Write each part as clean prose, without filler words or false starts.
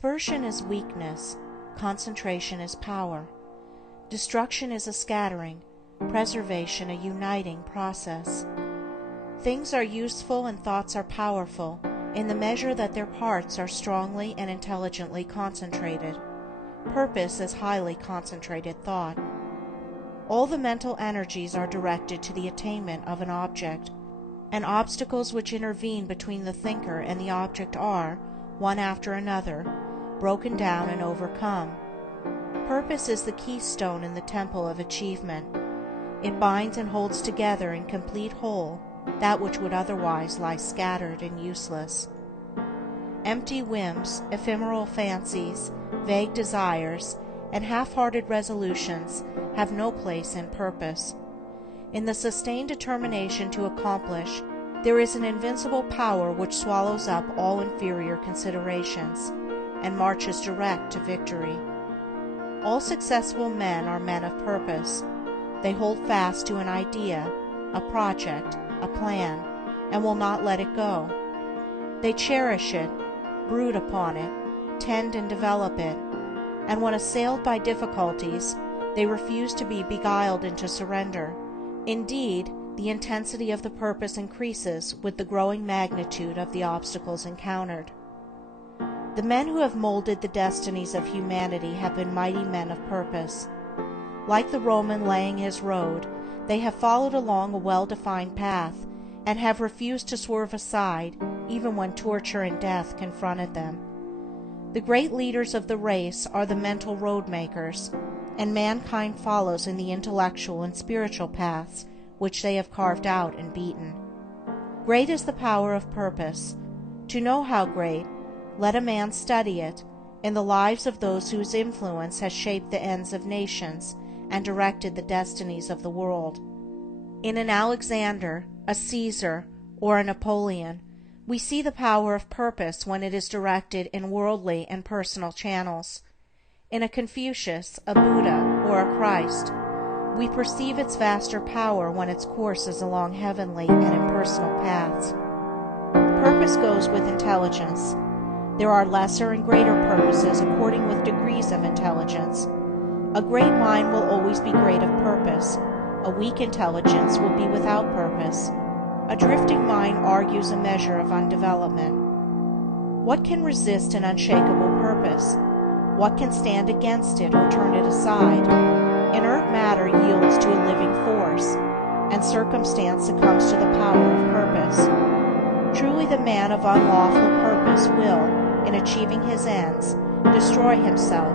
Dispersion is weakness, concentration is power. Destruction is a scattering, preservation a uniting process. Things are useful and thoughts are powerful in the measure that their parts are strongly and intelligently concentrated. Purpose is highly concentrated thought. All the mental energies are directed to the attainment of an object, and obstacles which intervene between the thinker and the object are, one after another, broken down and overcome. Purpose is the keystone in the temple of achievement. It binds and holds together in complete whole that which would otherwise lie scattered and useless. Empty whims, ephemeral fancies, vague desires, and half-hearted resolutions have no place in purpose. In the sustained determination to accomplish, there is an invincible power which swallows up all inferior considerations and marches direct to victory. All successful men are men of purpose. They hold fast to an idea, a project, a plan, and will not let it go. They cherish it, brood upon it, tend and develop it, and when assailed by difficulties, they refuse to be beguiled into surrender. Indeed, the intensity of the purpose increases with the growing magnitude of the obstacles encountered. The men who have molded the destinies of humanity have been mighty men of purpose. Like the Roman laying his road, they have followed along a well-defined path and have refused to swerve aside even when torture and death confronted them. The great leaders of the race are the mental road makers, and mankind follows in the intellectual and spiritual paths which they have carved out and beaten. Great is the power of purpose. To know how great, let a man study it in the lives of those whose influence has shaped the ends of nations and directed the destinies of the world. In an Alexander, a Caesar, or a Napoleon, we see the power of purpose when it is directed in worldly and personal channels. In a Confucius, a Buddha, or a Christ, we perceive its vaster power when its course is along heavenly and impersonal paths. Purpose goes with intelligence. There are lesser and greater purposes according with degrees of intelligence. A great mind will always be great of purpose. A weak intelligence will be without purpose. A drifting mind argues a measure of undevelopment. What can resist an unshakable purpose? What can stand against it or turn it aside? Inert matter yields to a living force, and circumstance succumbs to the power of purpose. Truly the man of unlawful purpose will, in achieving his ends, destroy himself.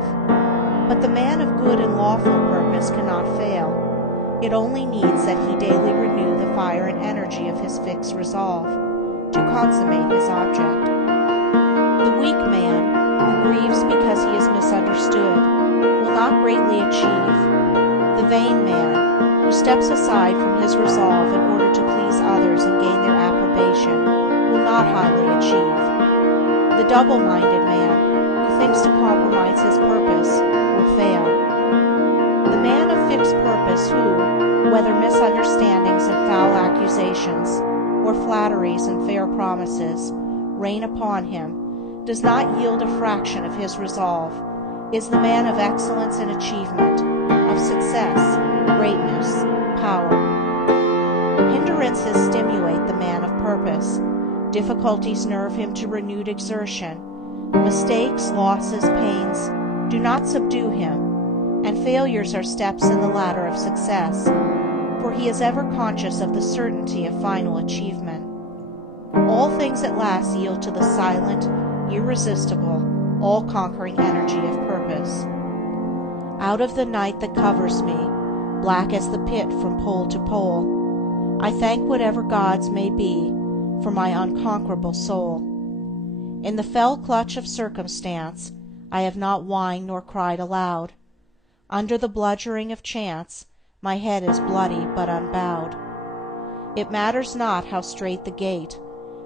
But the man of good and lawful purpose cannot fail. It only needs that he daily renew the fire and energy of his fixed resolve to consummate his object. The weak man, who grieves because he is misunderstood, will not greatly achieve. The vain man, who steps aside from his resolve in order to please others and gain their approbation, will not highly achieve. The double-minded man, who thinks to compromise his purpose, will fail. The man of fixed purpose who, whether misunderstandings and foul accusations, or flatteries and fair promises, rain upon him, does not yield a fraction of his resolve, is the man of excellence and achievement, of success, greatness, power. Hindrances stimulate the man of purpose. Difficulties nerve him to renewed exertion. Mistakes, losses, pains do not subdue him, and failures are steps in the ladder of success, for he is ever conscious of the certainty of final achievement. All things at last yield to the silent, irresistible, all-conquering energy of purpose. Out of the night that covers me, black as the pit from pole to pole, I thank whatever gods may be for my unconquerable soul. In the fell clutch of circumstance, I have not whined nor cried aloud. Under the bludgeoning of chance, my head is bloody but unbowed. It matters not how strait the gate,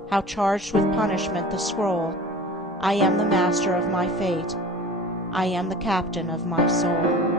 how charged with punishment the scroll, I am the master of my fate. I am the captain of my soul.